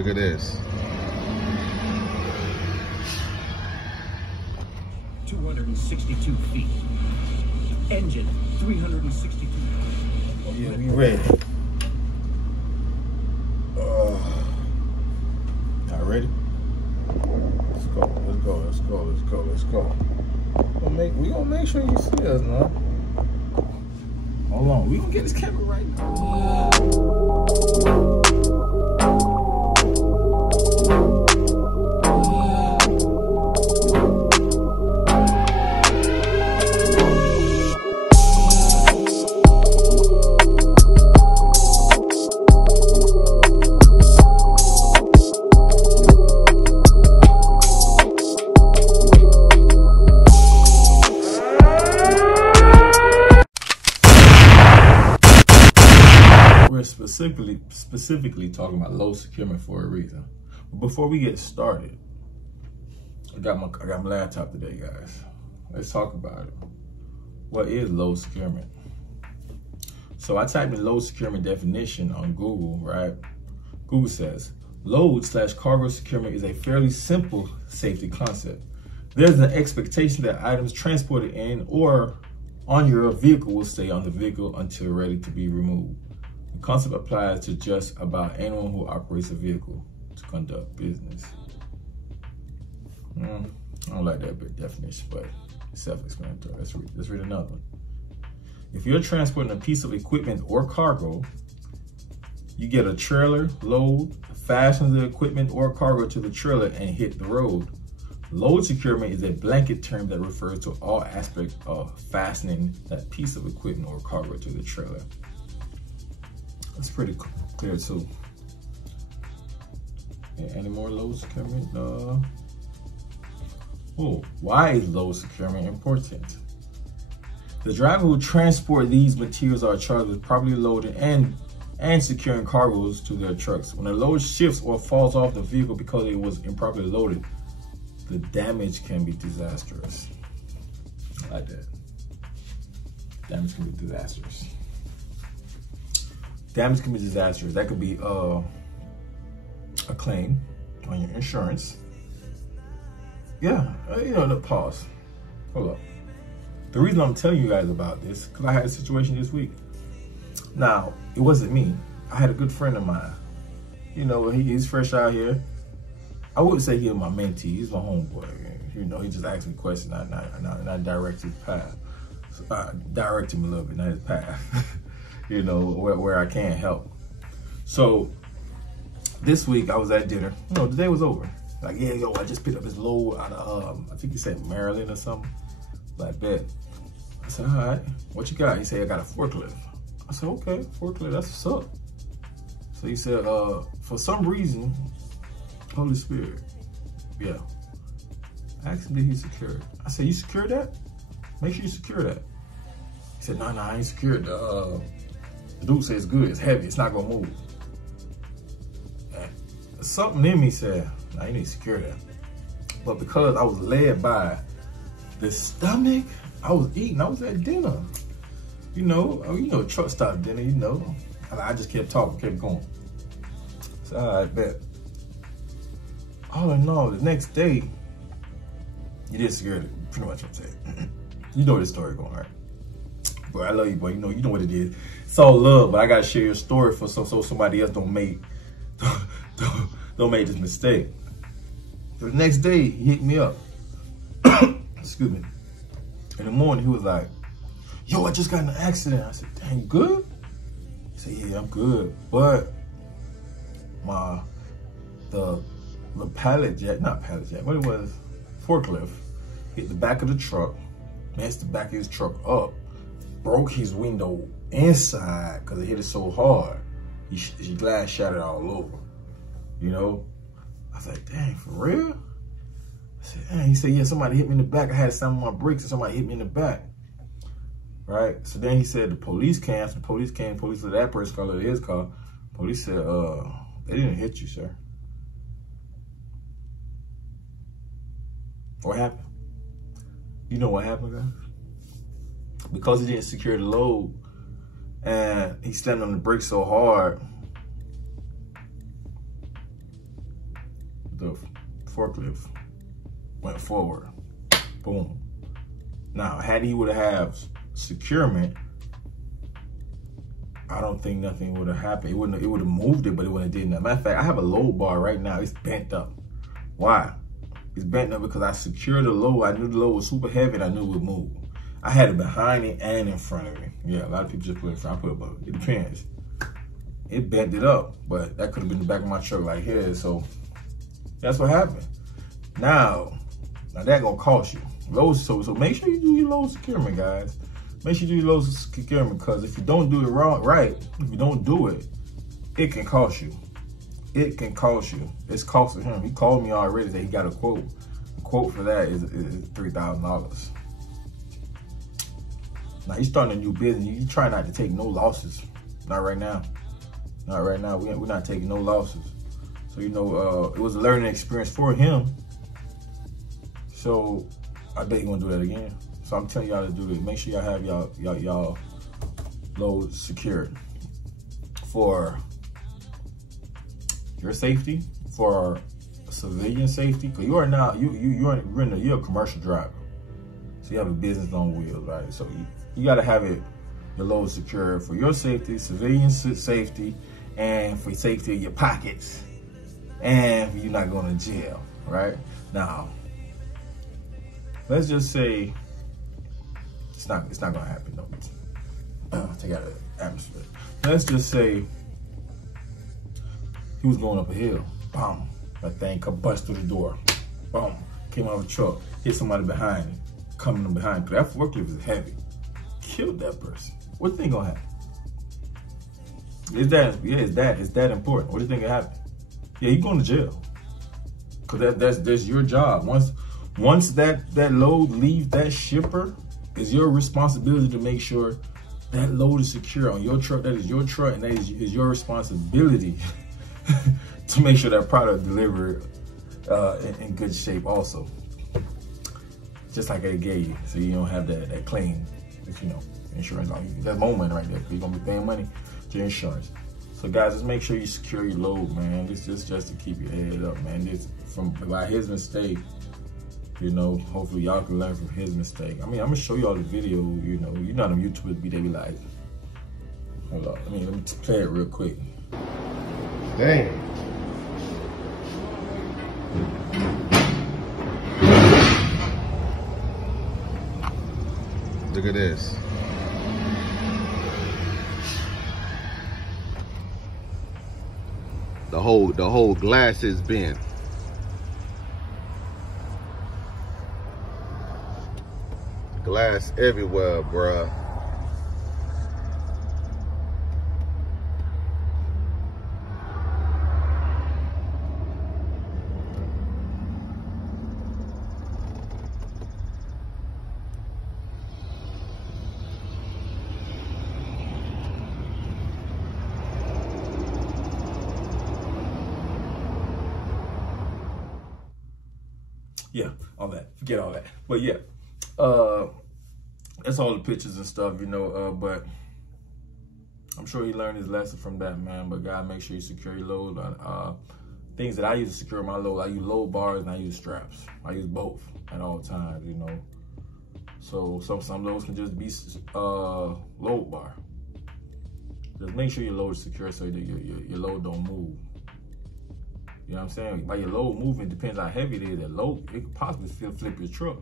Look at this. 262 feet. Engine 362. Yeah, we ready. Y'all ready? Let's go. We gonna make sure you see us now. Hold on, we gonna get this camera right now. Specifically talking about low securement for a reason. But before we get started, I got my laptop today, guys. Let's talk about it. What is low securement? So I typed in low securement definition on Google, right? Google says, load/cargo securement is a fairly simple safety concept. There's an expectation that items transported in or on your vehicle will stay on the vehicle until ready to be removed. The concept applies to just about anyone who operates a vehicle to conduct business. I don't like that big definition, but it's self-explanatory. Let's read another one. If you're transporting a piece of equipment or cargo, you get a trailer, load, fasten the equipment or cargo to the trailer and hit the road. Load securement is a blanket term that refers to all aspects of fastening that piece of equipment or cargo to the trailer. That's pretty clear too. Any more load securement? Why is load securement important? The driver who transport these materials are charged with properly loading and securing cargoes to their trucks. When a load shifts or falls off the vehicle because it was improperly loaded, the damage can be disastrous. I like that. Damage can be disastrous. Damage can be disastrous. That could be a claim on your insurance. Yeah, pause. Hold up. The reason I'm telling you guys about this, because I had a situation this week. Now, it wasn't me. I had a good friend of mine. He's fresh out here. I wouldn't say he was my mentee. He's my homeboy. He just asked me questions and I direct his path. So I direct him a little bit, not his path. Where I can't help. So this week I was at dinner. The day was over. Like, I just picked up this load out of, I think he said Maryland or something. Like that. I said, all right, what you got? He said, I got a forklift. I said, okay, forklift, that's what's up. So he said, for some reason, Holy Spirit, yeah. I asked him, did he secure it? I said, you secure that? Make sure you secure that. He said, no, I ain't secured. The dude said it's good, it's heavy, it's not gonna move. And something in me said, nah, you need to secure that. But because I was led by the stomach, I was eating, I was at dinner. Truck stop dinner, I just kept talking, kept going. So I bet. All in all, the next day, you did secure it, pretty much what I'm saying. You know this story going, right? But I love you, boy. You know what it is. It's all love, but I gotta share your story so somebody else don't make this mistake. So the next day, he hit me up. Excuse me. In the morning, he was like, yo, I just got in an accident. I said, dang, you good? He said, yeah, I'm good. But the pallet jack, not pallet jack, what it was, forklift, hit the back of the truck, messed the back of his truck up, broke his window inside because it hit it so hard. His glass shattered all over. I was like, dang, for real? I said, dang. He said, yeah, somebody hit me in the back. I had to slam on my brakes and somebody hit me in the back. Right? So then he said the police came. So the police came. Police let that person call it his car. Police said, they didn't hit you, sir. What happened? You know what happened, guys? Because he didn't secure the load and he slammed on the brakes so hard, the forklift went forward. Boom. Now, had he would have securement, I don't think nothing would have happened. It would have moved it, but it wouldn't have did nothing. Matter of fact, I have a load bar right now. It's bent up. Why? It's bent up because I secured the load. I knew the load was super heavy and I knew it would move. I had it behind it and in front of it. Yeah, a lot of people just put it in front. I put it above. It depends. It bent it up, but that could have been the back of my truck like here. So that's what happened. Now that gonna cost you. So make sure you do your load securement, guys. Make sure you do your load securement, because if you don't do it right, if you don't do it, it can cost you. It can cost you. It's costing him. He called me already that he got a quote. The quote for that is $3,000. Now he's starting a new business. You try not to take no losses. Not right now. Not right now. We're not taking no losses. So, you know, it was a learning experience for him. So I bet he's gonna do that again. So I'm telling y'all to do it. Make sure y'all have y'all load secured for your safety, for civilian safety. Because you are now you're a commercial driver, so you have a business on wheels, right? So you got to have your load secured for your safety, civilian safety, and for safety of your pockets, and for you not going to jail, right? Now, let's just say it's not gonna happen though. Take out the atmosphere. Let's just say he was going up a hill. Boom. That thing bust through the door. Boom. Came out of the truck. Hit somebody behind him. Coming from behind. That forklift is heavy. Killed that person. What do you think gonna happen? Is that important? What do you think will happen? Yeah, you're going to jail. Cause that's your job. Once that load leaves that shipper, it's your responsibility to make sure that load is secure on your truck. That is your truck, and that is your responsibility to make sure that product delivered in good shape also. Just like I gave you, so you don't have that claim, that, you know, insurance on you. That moment right there, you're gonna be paying money to your insurance. So guys, just make sure you secure your load, man. This is just to keep your head up, man. This by his mistake. You know, hopefully y'all can learn from his mistake. I mean, I'm gonna show y'all the video. You know them YouTubers they be like, hold on, let me play it real quick. Dang. Look at this. The whole glass is bent. Glass everywhere, bruh. Yeah, all that. Forget all that. But yeah, that's all the pictures and stuff, you know. But I'm sure he learned his lesson from that, man. But God, make sure you secure your load. Things that I use to secure my load, I use load bars and I use straps. I use both at all times, you know. So some loads can just be load bar. Just make sure your load is secure so that your load don't move. You know what I'm saying? By your load moving, depends how heavy it is. That load, it could possibly flip your truck.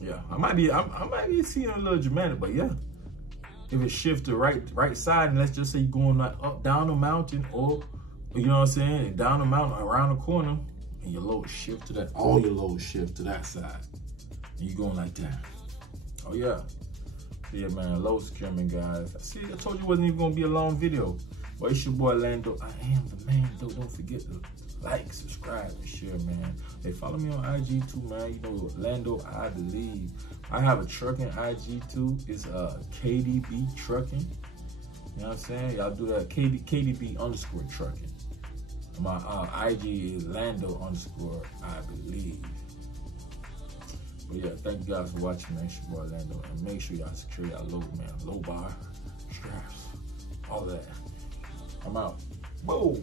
Yeah, I might be seeing a little dramatic, but yeah. If it shifts to right side, and let's just say you're going like up, down the mountain, or you know what I'm saying, down the mountain, around the corner, and your load shift to that, all your load shift to that side. And you're going like that. Oh yeah. Yeah, man, load securement, guys. See, I told you it wasn't even gonna be a long video. Well, it's your boy Lando. I am the man, though. Don't forget to like, subscribe, and share, man. Hey, follow me on IG too, man. You know, Lando, I believe. I have a trucking IG too. It's KDB Trucking. You know what I'm saying? Y'all do that. KDB_ trucking. My IG is Lando_ I believe. But yeah, thank you guys for watching, man. It's your boy Lando. And make sure y'all secure y'all load, man. Low bar, straps, all that. I'm out. Whoa.